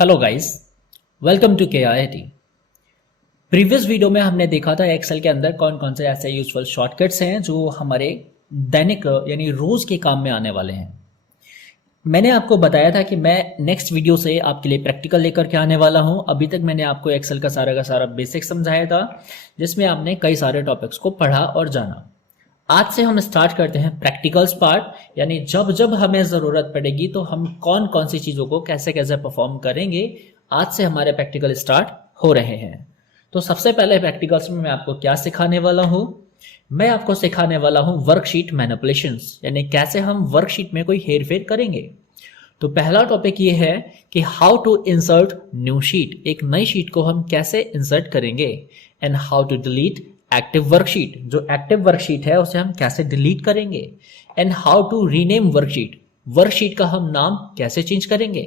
Hello guys, welcome to KIIT। Previous video में हमने देखा था एक्सेल के अंदर कौन कौन से ऐसे यूजफुल शॉर्टकट्स हैं जो हमारे दैनिक यानी रोज के काम में आने वाले हैं। मैंने आपको बताया था कि मैं नेक्स्ट वीडियो से आपके लिए प्रैक्टिकल लेकर के आने वाला हूं। अभी तक मैंने आपको एक्सेल का सारा बेसिक समझाया था, जिसमें आपने कई सारे टॉपिक्स को पढ़ा और जाना। आज से हम स्टार्ट करते हैं प्रैक्टिकल्स पार्ट, यानी जब जब हमें ज़रूरत पड़ेगी तो हम कौन कौन सी चीज़ों को कैसे कैसे परफॉर्म करेंगे। आज से हमारे प्रैक्टिकल स्टार्ट हो रहे हैं। तो सबसे पहले प्रैक्टिकल्स में मैं आपको क्या सिखाने वाला हूँ? मैं आपको सिखाने वाला हूँ वर्कशीट मैनिपुलेशंस, यानी कैसे हम वर्कशीट में कोई हेर फेर करेंगे। तो पहला टॉपिक ये है कि how to insert new sheet, एक नई शीट को हम कैसे इंसर्ट करेंगे, and how to delete active worksheet, जो एक्टिव वर्कशीट है उसे हम कैसे डिलीट करेंगे, and how to rename worksheet, worksheet का हम नाम कैसे चेंज करेंगे,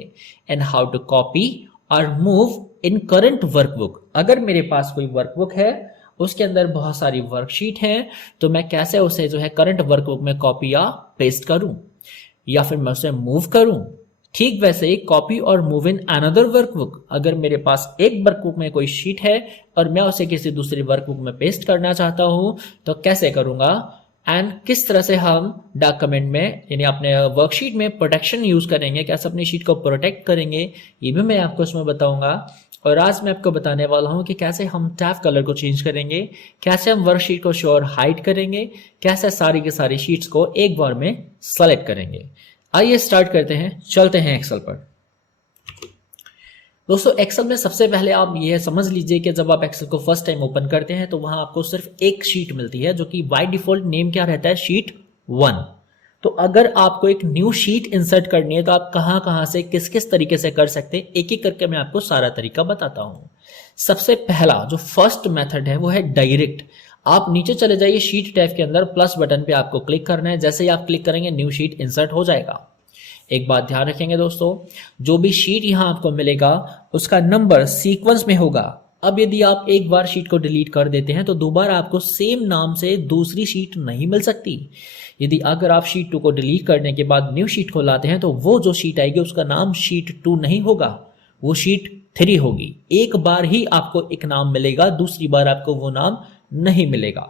एंड हाउ टू कॉपी और मूव इन करंट वर्कबुक। अगर मेरे पास कोई वर्कबुक है उसके अंदर बहुत सारी वर्कशीट है, तो मैं कैसे उसे जो है करंट वर्कबुक में कॉपी या पेस्ट करूं, या फिर मैं उसे मूव करूं। ठीक वैसे ही कॉपी और मूव इन अनदर वर्कबुक, अगर मेरे पास एक वर्कबुक में कोई शीट है और मैं उसे किसी दूसरी वर्कबुक में पेस्ट करना चाहता हूं, तो कैसे करूंगा, एंड किस तरह से हम डॉक्यूमेंट में यानी अपने वर्कशीट में प्रोटेक्शन यूज करेंगे, कैसे अपनी शीट को प्रोटेक्ट करेंगे, ये भी मैं आपको इसमें बताऊंगा। और आज मैं आपको बताने वाला हूं कि कैसे हम टैब कलर को चेंज करेंगे, कैसे हम वर्कशीट को शो और हाइड करेंगे, कैसे सारी की सारी शीट्स को एक बार में सेलेक्ट करेंगे। आइए स्टार्ट करते हैं, चलते हैं एक्सेल पर। दोस्तों, एक्सेल में सबसे पहले आप ये समझ लीजिए कि जब आप एक्सेल को फर्स्ट टाइम ओपन करते हैं तो वहां आपको सिर्फ एक शीट मिलती है, जो कि बाय डिफॉल्ट नेम क्या रहता है, शीट 1। तो अगर आपको एक न्यू शीट इंसर्ट करनी है तो आप कहां कहां से किस किस तरीके से कर सकते हैं, एक एक करके मैं आपको सारा तरीका बताता हूं। सबसे पहला जो फर्स्ट मेथड है वो है डायरेक्ट। आप नीचे चले जाइए, शीट टैब के अंदर प्लस बटन पे आपको क्लिक करना है। जैसे ही आप क्लिक करेंगे न्यू शीट इंसर्ट हो जाएगा। एक बात ध्यान रखेंगे दोस्तों, जो भी शीट यहां आपको मिलेगा उसका नंबर सीक्वेंस में होगा। अब यदि आप एक बार शीट को डिलीट कर देते हैं तो दोबारा आपको सेम नाम से दूसरी शीट नहीं मिल सकती। यदि अगर आप शीट 2 को डिलीट करने के बाद न्यू शीट को लाते हैं तो वो जो शीट आएगी उसका नाम शीट 2 नहीं होगा, वो शीट 3 होगी। एक बार ही आपको एक नाम मिलेगा, दूसरी बार आपको वो नाम नहीं मिलेगा।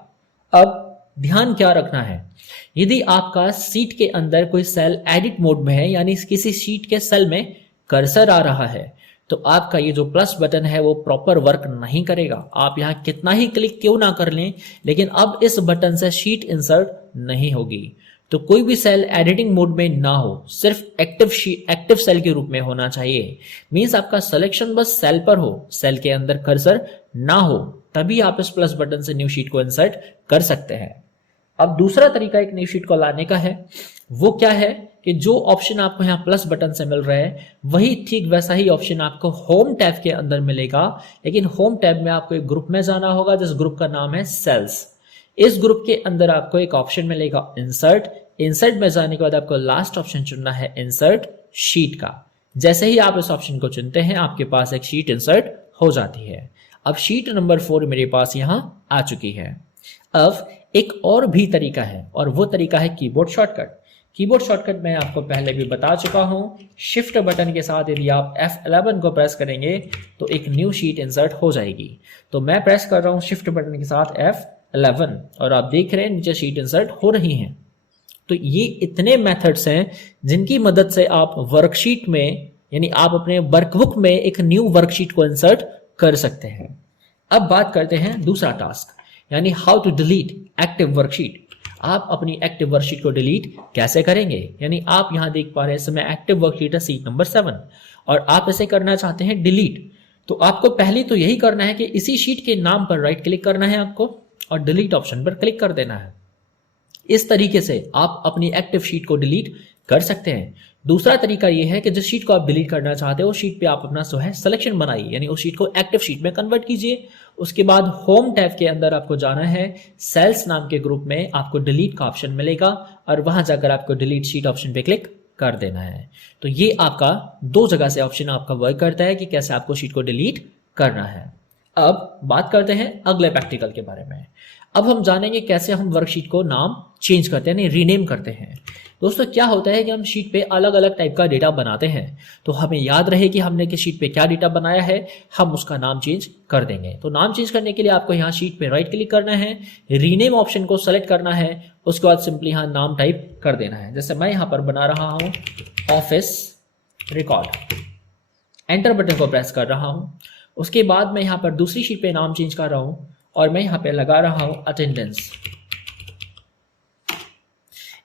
अब ध्यान क्या रखना है, यदि आपका सीट के अंदर कोई सेल एडिट मोड में है, यानी किसी शीट के सेल में कर्सर आ रहा है, तो आपका ये जो प्लस बटन है वो प्रॉपर वर्क नहीं करेगा। आप यहां कितना ही क्लिक क्यों ना कर लें, लेकिन अब इस बटन से शीट इंसर्ट नहीं होगी। तो कोई भी सेल एडिटिंग मोड में ना हो, सिर्फ एक्टिव सेल के रूप में होना चाहिए। मींस आपका सिलेक्शन बस सेल पर हो, सेल के अंदर कर्सर ना हो, तभी आप इस प्लस बटन से न्यू शीट को इंसर्ट कर सकते हैं। अब दूसरा तरीका एक न्यू शीट को लाने का है, वो क्या है कि जो ऑप्शन आपको यहाँ प्लस बटन से मिल रहा है वही ठीक वैसा ही ऑप्शन आपको होम टैब के अंदर मिलेगा। लेकिन होम टैब में आपको एक ग्रुप में जाना होगा, जिस ग्रुप का नाम है सेल्स। इस ग्रुप के अंदर आपको एक ऑप्शन मिलेगा इंसर्ट। इंसर्ट में जाने के बाद आपको लास्ट ऑप्शन चुनना है इंसर्ट शीट का। जैसे ही आप इस ऑप्शन को चुनते हैं आपके पास एक शीट इंसर्ट हो जाती है। अब शीट नंबर 4 मेरे पास यहां आ चुकी है। अब एक और भी तरीका है, और वो तरीका है कीबोर्ड शॉर्टकट। कीबोर्ड शॉर्टकट मैं आपको पहले भी बता चुका हूं। शिफ्ट बटन के साथ यदि आप F11 को प्रेस करेंगे तो एक न्यू शीट इंसर्ट हो जाएगी। तो मैं प्रेस कर रहा हूं शिफ्ट बटन के साथ F11 और आप देख रहे हैं नीचे शीट इंसर्ट हो रही हैं। तो ये इतने मेथड्स हैं जिनकी मदद से आप वर्कशीट में यानी आप अपने वर्कबुक में एक न्यू वर्कशीट को इंसर्ट कर सकते हैं। अब बात करते हैं दूसरा टास्क, यानी how to delete active worksheet. आप अपनी एक्टिव वर्कशीट को डिलीट कैसे करेंगे, यानी आप यहां देख पा रहे हैं इसमें एक्टिव वर्कशीट है सीट नंबर 7 और आप इसे करना चाहते हैं डिलीट। तो आपको पहले तो यही करना है कि इसी शीट के नाम पर राइट क्लिक करना है आपको और डिलीट ऑप्शन पर क्लिक कर देना है। इस तरीके से आप अपनी एक्टिव शीट को डिलीट कर सकते हैं। दूसरा तरीका यह है कि जिस शीट को आप डिलीट करना चाहते हो उस शीट पे आप अपना जो है सिलेक्शन बनाइए, यानी उस शीट को एक्टिव शीट में कन्वर्ट कीजिए। उसके बाद होम टैब के अंदर आपको जाना है, सेल्स नाम के ग्रुप में आपको डिलीट का ऑप्शन मिलेगा और वहां जाकर आपको डिलीट शीट ऑप्शन पे क्लिक कर देना है। तो ये आपका 2 जगह से ऑप्शन आपका वर्क करता है कि कैसे आपको शीट को डिलीट करना है। अब बात करते हैं अगले प्रैक्टिकल के बारे में। अब हम जानेंगे कैसे हम वर्कशीट को नाम चेंज करते हैं, यानी रीनेम करते हैं। दोस्तों क्या होता है कि हम शीट पे अलग अलग टाइप का डेटा बनाते हैं, तो हमें याद रहे कि हमने किस शीट पे क्या डेटा बनाया है, हम उसका नाम चेंज कर देंगे। तो नाम चेंज करने के लिए आपको यहाँ शीट पे राइट क्लिक करना है, रीनेम ऑप्शन को सेलेक्ट करना है, उसके बाद सिंपली यहाँ नाम टाइप कर देना है। जैसे मैं यहाँ पर बना रहा हूँ ऑफिस रिकॉर्ड, एंटर बटन को प्रेस कर रहा हूँ। उसके बाद मैं यहाँ पर दूसरी शीट पे नाम चेंज कर रहा हूँ और मैं यहाँ पे लगा रहा हूँ अटेंडेंस।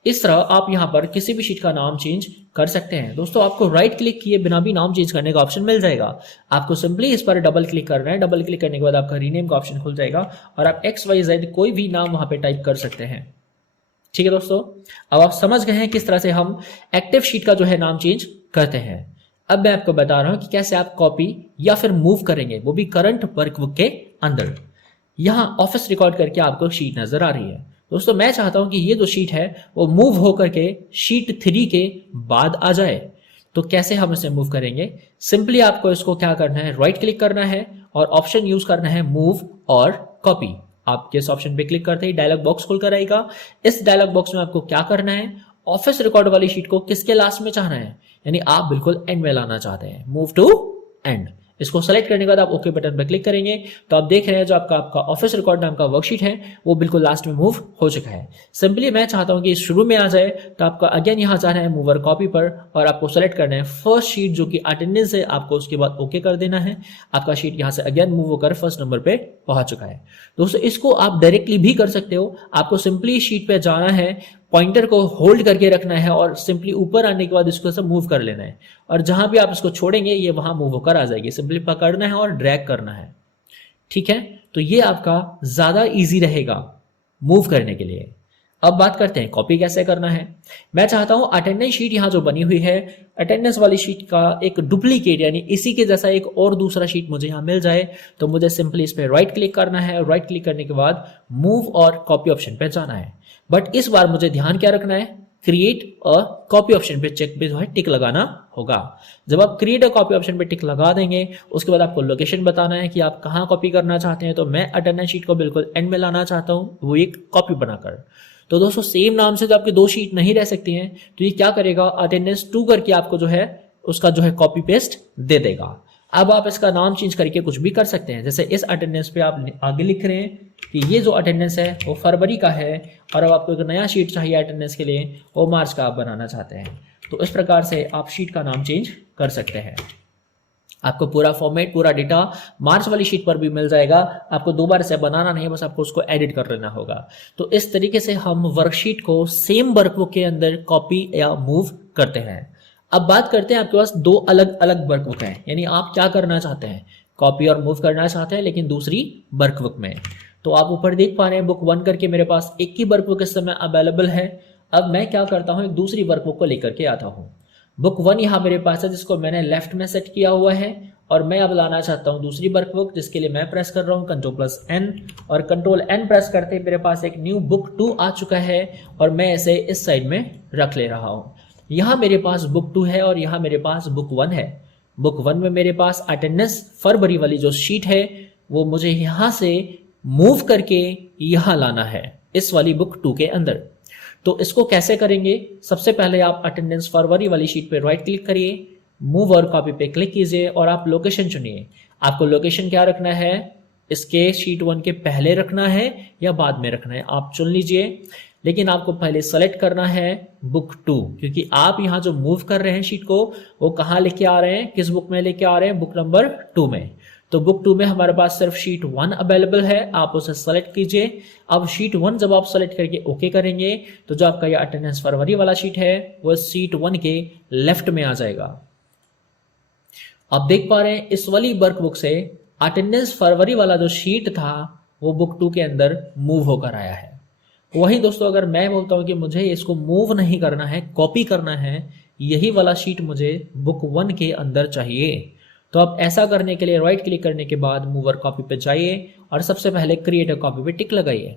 इस तरह आप यहाँ पर किसी भी शीट का नाम चेंज कर सकते हैं। दोस्तों आपको राइट क्लिक किए बिना भी नाम चेंज करने का ऑप्शन मिल जाएगा। आपको सिंपली इस पर डबल क्लिक करना है, डबल क्लिक करने के बाद आपका रीनेम का ऑप्शन खुल जाएगा और आप XYZ कोई भी नाम वहां पे टाइप कर सकते हैं। ठीक है दोस्तों, अब आप समझ गए हैं किस तरह से हम एक्टिव शीट का जो है नाम चेंज करते हैं। अब मैं आपको बता रहा हूं कि कैसे आप कॉपी या फिर मूव करेंगे, वो भी करंट वर्कबुक के अंदर। यहां ऑफिस रिकॉर्ड करके आपको शीट नजर आ रही है। दोस्तों मैं चाहता हूं कि ये जो शीट है वो मूव होकर के शीट 3 के बाद आ जाए। तो कैसे हम इसे मूव करेंगे? सिंपली आपको इसको क्या करना है, राइट क्लिक करना है और ऑप्शन यूज करना है मूव और कॉपी। आप किस ऑप्शन पे क्लिक करते ही डायलॉग बॉक्स खुलकर आएगा। इस डायलॉग बॉक्स में आपको क्या करना है, ऑफिस रिकॉर्ड वाली शीट को किसके लास्ट में चाहना है, यानी आप बिल्कुल एंड में लाना चाहते हैं, मूव टू एंड। इसको सेलेक्ट करने के बाद आप ओके बटन पर क्लिक करेंगे तो आप देख रहे हैं जो आपका ऑफिस रिकॉर्ड नाम का वर्कशीट है वो बिल्कुल लास्ट में मूव हो चुका है। सिंपली मैं चाहता हूं कि शुरू में आ जाए, तो आपका अगेन यहां जाना है मूवर कॉपी पर और आपको सेलेक्ट करना है फर्स्ट शीट जो कि अटेंडेंस है, आपको उसके बाद ओके कर देना है। आपका शीट यहां से अगेन मूव होकर फर्स्ट नंबर पे पहुंच चुका है। दोस्तों इसको आप डायरेक्टली भी कर सकते हो, आपको सिंपली शीट पे जाना है, पॉइंटर को होल्ड करके रखना है और सिंपली ऊपर आने के बाद इसको सब मूव कर लेना है और जहां भी आप इसको छोड़ेंगे ये वहां मूव होकर आ जाएगी। सिंपली पकड़ना है और ड्रैग करना है। ठीक है, तो ये आपका ज्यादा इजी रहेगा मूव करने के लिए। अब बात करते हैं कॉपी कैसे करना है। मैं चाहता हूं अटेंडेंस शीट यहां जो बनी हुई है, अटेंडेंस वाली शीट का एक डुप्लीकेट यानी इसी के जैसा एक और दूसरा शीट मुझे यहां मिल जाए, तो मुझे सिंपली इस पर राइट क्लिक करना है। राइट क्लिक करने के बाद मूव और कॉपी ऑप्शन पे जाना है। बट इस बार मुझे ध्यान क्या रखना है, क्रिएट और कॉपी ऑप्शन पे चेक पे जो है टिक लगाना होगा। जब आप क्रिएट और कॉपी ऑप्शन पे टिक लगा देंगे उसके बाद आपको लोकेशन बताना है कि आप कहां कॉपी करना चाहते हैं। तो मैं अटेंडेंस शीट को बिल्कुल एंड में लाना चाहता हूं, वो एक कॉपी बनाकर। तो दोस्तों सेम नाम से तो आपकी दो शीट नहीं रह सकती हैं, तो ये क्या करेगा, अटेंडेंस 2 करके आपको जो है उसका जो है कॉपी पेस्ट दे देगा। अब आप इसका नाम चेंज करके कुछ भी कर सकते हैं। जैसे इस अटेंडेंस पे आप आगे लिख रहे हैं कि ये जो अटेंडेंस है वो फरवरी का है और अब आपको एक नया शीट चाहिए अटेंडेंस के लिए, वो मार्च का आप बनाना चाहते हैं। तो इस प्रकार से आप शीट का नाम चेंज कर सकते हैं। आपको पूरा फॉर्मेट, पूरा डेटा मार्च वाली शीट पर भी मिल जाएगा। आपको दोबारा से बनाना नहीं है, बस आपको उसको एडिट कर लेना होगा। तो इस तरीके से हम वर्कशीट को सेम वर्कबुक के अंदर कॉपी या मूव करते हैं। अब बात करते हैं, आपके पास दो अलग अलग वर्कबुक हैं, यानी आप क्या करना चाहते हैं, कॉपी और मूव करना चाहते हैं लेकिन दूसरी वर्कबुक में। तो आप ऊपर देख पा रहे हैं बुक 1 करके मेरे पास एक ही वर्कबुक इस समय अवेलेबल है। अब मैं क्या करता हूं, एक दूसरी वर्कबुक को लेकर के आता हूं। बुक 1 यहाँ मेरे पास है जिसको मैंने लेफ्ट में सेट किया हुआ है और मैं अब लाना चाहता हूँ दूसरी वर्कबुक, जिसके लिए मैं प्रेस कर रहा हूँ Ctrl+N और Ctrl+N प्रेस करते ही मेरे पास एक न्यू बुक 2 आ चुका है और मैं इसे इस साइड में रख ले रहा हूँ। यहाँ मेरे पास बुक 2 है और यहाँ मेरे पास बुक 1 है। बुक 1 में मेरे पास अटेंडेंस फरवरी वाली जो शीट है वो मुझे यहाँ से मूव करके यहाँ लाना है इस वाली बुक 2 के अंदर। तो इसको कैसे करेंगे, सबसे पहले आप अटेंडेंस फरवरी वाली शीट पे राइट क्लिक करिए, मूव और कॉपी पे क्लिक कीजिए और आप लोकेशन चुनिए। आपको लोकेशन क्या रखना है, इसके शीट 1 के पहले रखना है या बाद में रखना है आप चुन लीजिए, लेकिन आपको पहले सेलेक्ट करना है बुक 2, क्योंकि आप यहाँ जो मूव कर रहे हैं शीट को वो कहाँ लेके आ रहे हैं, किस बुक में लेके आ रहे हैं, बुक नंबर 2 में। तो बुक 2 में हमारे पास सिर्फ शीट 1 अवेलेबल है, आप उसे सेलेक्ट कीजिए। अब शीट 1 जब आप सेलेक्ट करके ओके करेंगे तो जो आपका ये अटेंडेंस फरवरी वाला शीट है वो शीट 1 के लेफ्ट में आ जाएगा। आप देख पा रहे हैं इस वाली वर्कबुक से अटेंडेंस फरवरी वाला जो शीट था वो बुक 2 के अंदर मूव होकर आया है। वहीं दोस्तों अगर मैं बोलता हूं कि मुझे इसको मूव नहीं करना है, कॉपी करना है, यही वाला शीट मुझे बुक 1 के अंदर चाहिए, तो आप ऐसा करने के लिए राइट क्लिक करने के बाद मूवर कॉपी पे जाइए और सबसे पहले क्रिएट कॉपी पे टिक लगाइए।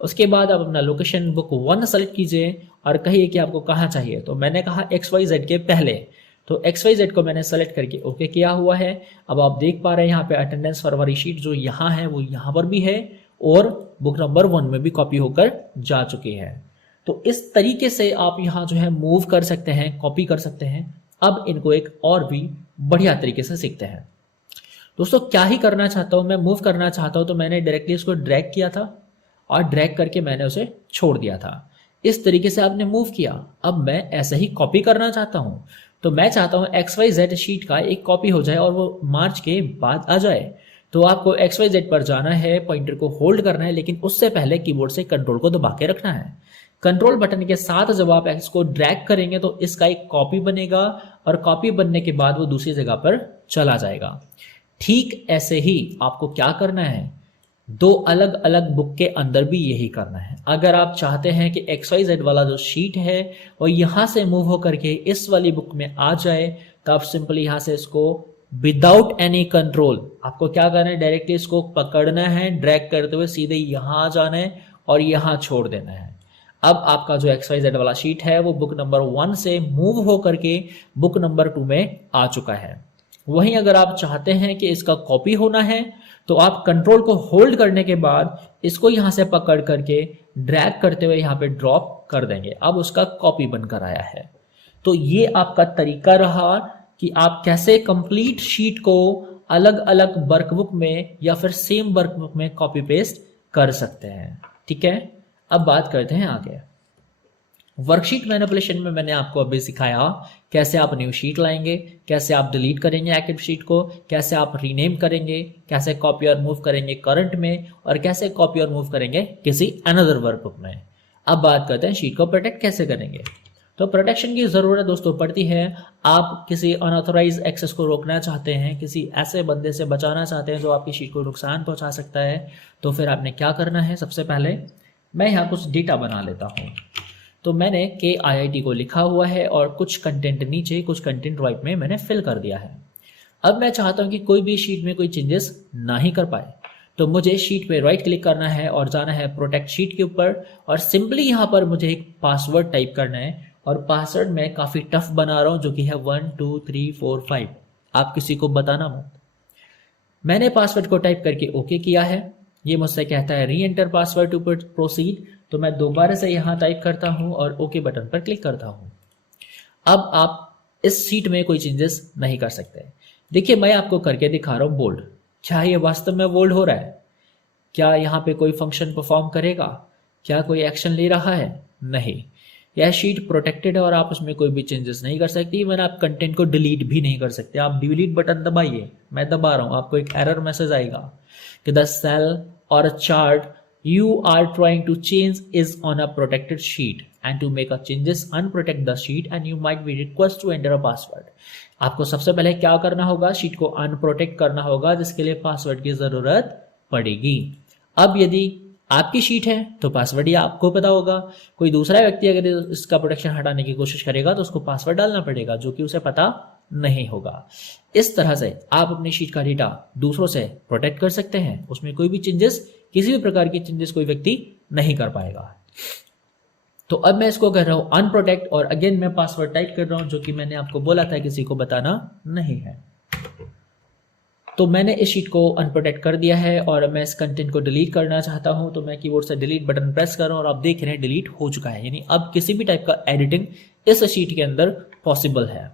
उसके बाद आप अपना लोकेशन बुक 1 सेलेक्ट कीजिए और कहिए कि आपको कहाँ चाहिए। तो मैंने कहा XYZ के पहले, तो XYZ को मैंने सेलेक्ट करके ओके किया हुआ है। अब आप देख पा रहे हैं यहाँ पे अटेंडेंस फरवरी शीट जो यहाँ है वो यहाँ पर भी है और बुक नंबर 1 में भी कॉपी होकर जा चुकी है। तो इस तरीके से आप यहाँ जो है मूव कर सकते हैं, कॉपी कर सकते हैं। अब इनको एक और भी बढ़िया तरीके से सीखते हैं। दोस्तों क्या ही करना चाहता हूँ मैं, मूव करना चाहता हूँ तो मैंने डायरेक्टली इसको ड्रैग किया था और ड्रैग करके मैंने उसे छोड़ दिया था। इस तरीके से आपने मूव किया। अब मैं ऐसे ही कॉपी करना चाहता हूँ, तो मैं चाहता हूँ XYZ शीट का एक कॉपी हो जाए और वो मार्च के बाद आ जाए। तो आपको XYZ पर जाना है, पॉइंटर को होल्ड करना है, लेकिन उससे पहले कीबोर्ड से कंट्रोल को दबा के रखना है। कंट्रोल बटन के साथ जब आप इसको ड्रैग करेंगे तो इसका एक कॉपी बनेगा और कॉपी बनने के बाद वो दूसरी जगह पर चला जाएगा। ठीक ऐसे ही आपको क्या करना है, दो अलग अलग बुक के अंदर भी यही करना है। अगर आप चाहते हैं कि XYZ वाला जो शीट है वो यहां से मूव होकर के इस वाली बुक में आ जाए, तो आप सिंपली यहां से इसको विदाउट एनी कंट्रोल आपको क्या करना है, डायरेक्टली इसको पकड़ना है, ड्रैग करते हुए सीधे यहां आ जाना है और यहां छोड़ देना है। अब आपका जो XYZ वाला शीट है वो बुक नंबर 1 से मूव होकर के बुक नंबर 2 में आ चुका है। वहीं अगर आप चाहते हैं कि इसका कॉपी होना है तो आप कंट्रोल को होल्ड करने के बाद इसको यहां से पकड़ करके ड्रैग करते हुए यहां पे ड्रॉप कर देंगे। अब उसका कॉपी बनकर आया है। तो ये आपका तरीका रहा कि आप कैसे कंप्लीट शीट को अलग अलग वर्कबुक में या फिर सेम वर्कबुक में कॉपी पेस्ट कर सकते हैं। ठीक है, अब बात करते हैं आगे। वर्कशीट मैनिपुलेशन में मैंने आपको अभी सिखाया कैसे आप न्यू शीट लाएंगे, कैसे आप डिलीट करेंगे एक्टिव शीट को, कैसे आप रीनेम करेंगे, कैसे कॉपी और मूव करेंगे करंट में, और कैसे कॉपी और मूव करेंगे किसी अनदर वर्कबुक में। अब बात करते हैं शीट को प्रोटेक्ट कैसे करेंगे। तो प्रोटेक्शन की ज़रूरत दोस्तों पड़ती है। आप किसी अनऑथोराइज एक्सेस को रोकना चाहते हैं, किसी ऐसे बंदे से बचाना चाहते हैं जो आपकी शीट को नुकसान पहुंचा सकता है, तो फिर आपने क्या करना है, सबसे पहले मैं यहाँ कुछ डेटा बना लेता हूँ। तो मैंने KIIT को लिखा हुआ है और कुछ कंटेंट नीचे, कुछ कंटेंट राइट में मैंने फिल कर दिया है। अब मैं चाहता हूँ कि कोई भी शीट में कोई चेंजेस ना ही कर पाए, तो मुझे शीट पे राइट क्लिक करना है और जाना है प्रोटेक्ट शीट के ऊपर और सिंपली यहाँ पर मुझे एक पासवर्ड टाइप करना है। और पासवर्ड मैं काफ़ी टफ बना रहा हूँ जो कि है 1 2 3 4 5। आप किसी को बताना मत। मैंने पासवर्ड को टाइप करके ओके किया है। ये मुझसे कहता है री एंटर पासवर्ड टू प्रोसीड, तो मैं दोबारा से यहाँ टाइप करता हूँ और ओके बटन पर क्लिक करता हूँ। अब आप इस शीट में कोई चेंजेस नहीं कर सकते। देखिए मैं आपको करके दिखा रहा हूँ बोल्ड। क्या ये वास्तव में बोल्ड हो रहा है? क्या यहाँ पे कोई फंक्शन परफॉर्म करेगा? क्या कोई एक्शन ले रहा है? नहीं। यह शीट प्रोटेक्टेड है और आप उसमें कोई भी चेंजेस नहीं कर सकते। इवन आप कंटेंट को डिलीट भी नहीं कर सकते। आप डिलीट बटन दबाइए, मैं दबा रहा हूँ, आपको एक एरर मैसेज आएगा कि द सेल और chart you are trying to change is on a protected sheet and to make a changes unprotect the sheet and you might be request to enter a password। आपको सबसे पहले क्या करना होगा, sheet को unprotect करना होगा, जिसके लिए पासवर्ड की जरूरत पड़ेगी। अब यदि आपकी शीट है तो पासवर्ड ही आपको पता होगा। कोई दूसरा व्यक्ति अगर इसका प्रोटेक्शन हटाने की कोशिश करेगा तो उसको पासवर्ड डालना पड़ेगा जो कि उसे पता नहीं होगा। इस तरह से आप अपनी शीट का डेटा दूसरों से प्रोटेक्ट कर सकते हैं। उसमें कोई भी चेंजेस, किसी भी प्रकार की चेंजेस कोई व्यक्ति नहीं कर पाएगा। तो अब मैं इसको कर रहा हूं अनप्रोटेक्ट और अगेन मैं पासवर्ड टाइप कर रहा हूं जो कि मैंने आपको बोला था किसी को बताना नहीं है। तो मैंने इस शीट को अनप्रोटेक्ट कर दिया है और मैं इस कंटेंट को डिलीट करना चाहता हूं, तो मैं कीबोर्ड से डिलीट बटन प्रेस कर रहा हूं और आप देख रहे हैं डिलीट हो चुका है। यानी अब किसी भी टाइप का एडिटिंग इस शीट के अंदर पॉसिबल है।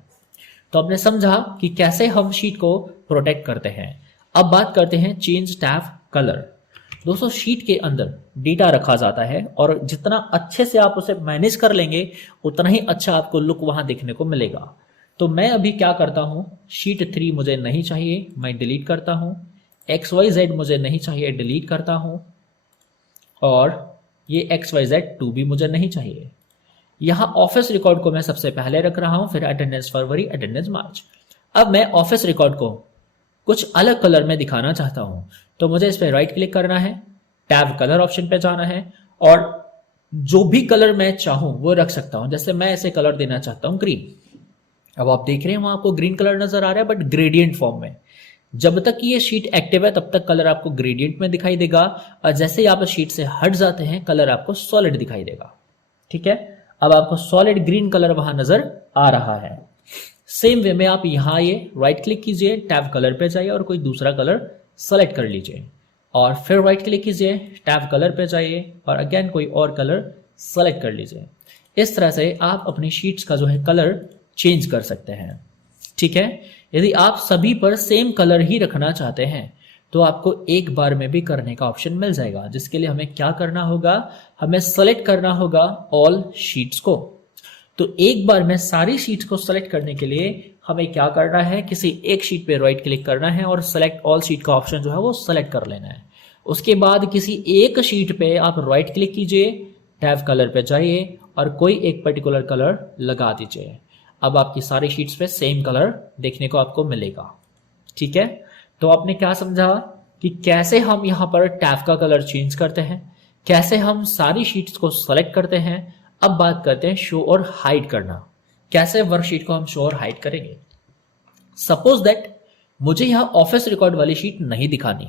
तो आपने समझा कि कैसे हम शीट को प्रोटेक्ट करते हैं। अब बात करते हैं चेंज टैब कलर। दोस्तों शीट के अंदर डेटा रखा जाता है और जितना अच्छे से आप उसे मैनेज कर लेंगे उतना ही अच्छा आपको लुक वहां देखने को मिलेगा। तो मैं अभी क्या करता हूं, शीट 3 मुझे नहीं चाहिए, मैं डिलीट करता हूं। XYZ मुझे नहीं चाहिए, डिलीट करता हूं। और ये XYZ2 भी मुझे नहीं चाहिए। यहां ऑफिस रिकॉर्ड को मैं सबसे पहले रख रहा हूं, फिर अटेंडेंस फरवरी, अटेंडेंस मार्च। अब मैं ऑफिस रिकॉर्ड को कुछ अलग कलर में दिखाना चाहता हूं, तो मुझे इस पर राइट क्लिक करना है, टैब कलर ऑप्शन पे जाना है और जो भी कलर मैं चाहूं वो रख सकता हूं। जैसे मैं ऐसे कलर देना चाहता हूं ग्रीन। अब आप देख रहे हैं वहां आपको ग्रीन कलर नजर आ रहा है, बट ग्रेडियंट फॉर्म में। जब तक ये शीट एक्टिव है तब तक कलर आपको ग्रेडियंट में दिखाई देगा और जैसे ही आप शीट से हट जाते हैं कलर आपको सॉलिड दिखाई देगा। ठीक है, अब आपको सॉलिड ग्रीन कलर वहां नजर आ रहा है। सेम वे में आप यहाँ ये राइट क्लिक कीजिए, टैब कलर पे जाइए और कोई दूसरा कलर सेलेक्ट कर लीजिए और फिर राइट क्लिक कीजिए, टैब कलर पे जाइए और अगेन कोई और कलर सेलेक्ट कर लीजिए। इस तरह से आप अपनी शीट्स का जो है कलर चेंज कर सकते हैं। ठीक है, यदि आप सभी पर सेम कलर ही रखना चाहते हैं तो आपको एक बार में भी करने का ऑप्शन मिल जाएगा, जिसके लिए हमें क्या करना होगा, हमें सेलेक्ट करना होगा ऑल शीट्स को। तो एक बार में सारी शीट्स को सेलेक्ट करने के लिए हमें क्या करना है, किसी एक शीट पे राइट क्लिक करना है और सेलेक्ट ऑल शीट का ऑप्शन जो है वो सेलेक्ट कर लेना है। उसके बाद किसी एक शीट पे आप राइट क्लिक कीजिए, टैब कलर पे जाइए और कोई एक पर्टिकुलर कलर लगा दीजिए। अब आपकी सारी शीट्स पे सेम कलर देखने को आपको मिलेगा। ठीक है, तो आपने क्या समझा कि कैसे हम यहाँ पर टैब का कलर चेंज करते हैं, कैसे हम सारी शीट्स को सेलेक्ट करते हैं। अब बात करते हैं शो और हाइड करना, कैसे वर्कशीट को हम शो और हाइड करेंगे। सपोज दैट मुझे यहाँ ऑफिस रिकॉर्ड वाली शीट नहीं दिखानी,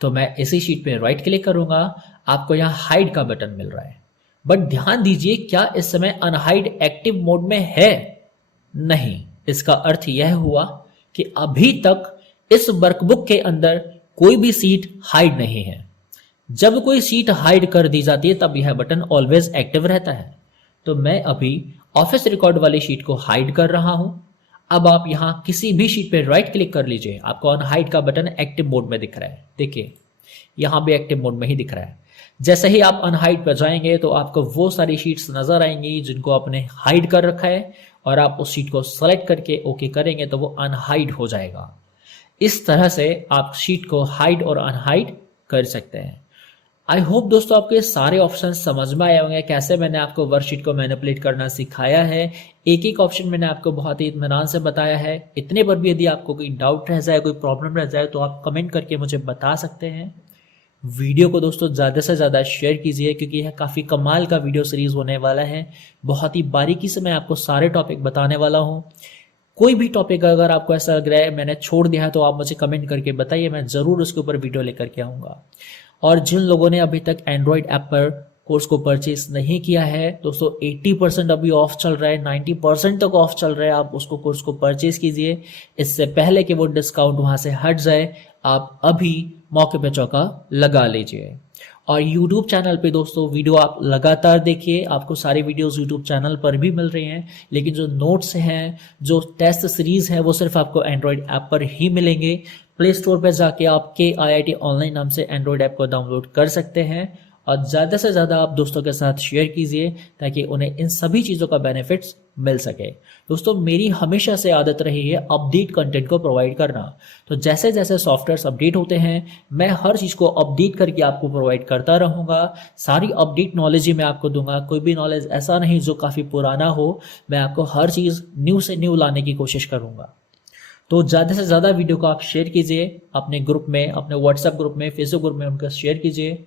तो मैं इसी शीट पे राइट क्लिक करूंगा, आपको यहाँ हाइड का बटन मिल रहा है। बट ध्यान दीजिए, क्या इस समय अनहाइड एक्टिव मोड में है? नहीं। इसका अर्थ यह हुआ कि अभी तक इस वर्कबुक के अंदर कोई भी सीट हाइड नहीं है। जब कोई सीट हाइड कर दी जाती है तब यह बटन ऑलवेज एक्टिव रहता है। तो मैं अभी ऑफिस रिकॉर्ड वाली शीट को हाइड कर रहा हूं। अब आप यहां किसी भी शीट पे राइट क्लिक कर लीजिए, आपको अनहाइड का बटन एक्टिव मोड में दिख रहा है। देखिए यहां भी एक्टिव मोड में ही दिख रहा है। जैसे ही आप अनहाइड पर जाएंगे तो आपको वो सारी शीट्स नजर आएंगी जिनको आपने हाइड कर रखा है और आप उस शीट को सेलेक्ट करके ओके करेंगे तो वो अनहाइड हो जाएगा। इस तरह से आप शीट को हाइड और अनहाइड कर सकते हैं। आई होप दोस्तों आपको ये सारे ऑप्शन समझ में आए होंगे, कैसे मैंने आपको वर्कशीट को मैनिपुलेट करना सिखाया है। एक एक ऑप्शन मैंने आपको बहुत ही इत्मीनान से बताया है। इतने पर भी यदि आपको कोई डाउट रह जाए, कोई प्रॉब्लम रह जाए तो आप कमेंट करके मुझे बता सकते हैं। वीडियो को दोस्तों ज़्यादा से ज़्यादा शेयर कीजिए, क्योंकि यह काफ़ी कमाल का वीडियो सीरीज़ होने वाला है। बहुत ही बारीकी से मैं आपको सारे टॉपिक बताने वाला हूँ। कोई भी टॉपिक अगर आपको ऐसा लग रहा है मैंने छोड़ दिया है तो आप मुझे कमेंट करके बताइए, मैं ज़रूर उसके ऊपर वीडियो लेकर के आऊँगा। और जिन लोगों ने अभी तक एंड्रॉयड ऐप पर कोर्स को परचेज नहीं किया है दोस्तों, 80% अभी ऑफ चल रहा है, 90% तक ऑफ चल रहा है। आप उसको कोर्स को परचेज कीजिए, इससे पहले कि वो डिस्काउंट वहाँ से हट जाए। आप अभी मौके पे चौका लगा लीजिए। और YouTube चैनल पे दोस्तों वीडियो आप लगातार देखिए, आपको सारी वीडियोस YouTube चैनल पर भी मिल रही हैं, लेकिन जो नोट्स हैं, जो टेस्ट सीरीज है, वो सिर्फ आपको एंड्रॉयड ऐप पर ही मिलेंगे। प्ले स्टोर पर जाके आप KIIT ऑनलाइन नाम से एंड्रॉयड ऐप को डाउनलोड कर सकते हैं और ज़्यादा से ज़्यादा आप दोस्तों के साथ शेयर कीजिए ताकि उन्हें इन सभी चीज़ों का बेनिफिट्स मिल सके। दोस्तों मेरी हमेशा से आदत रही है अपडेट कंटेंट को प्रोवाइड करना, तो जैसे जैसे सॉफ्टवेयर्स अपडेट होते हैं मैं हर चीज़ को अपडेट करके आपको प्रोवाइड करता रहूँगा। सारी अपडेट नॉलेज ही मैं आपको दूंगा, कोई भी नॉलेज ऐसा नहीं जो काफ़ी पुराना हो। मैं आपको हर चीज़ न्यू से न्यू लाने की कोशिश करूँगा। तो ज़्यादा से ज़्यादा वीडियो को आप शेयर कीजिए अपने ग्रुप में, अपने व्हाट्सएप ग्रुप में, फेसबुक ग्रुप में उनका शेयर कीजिए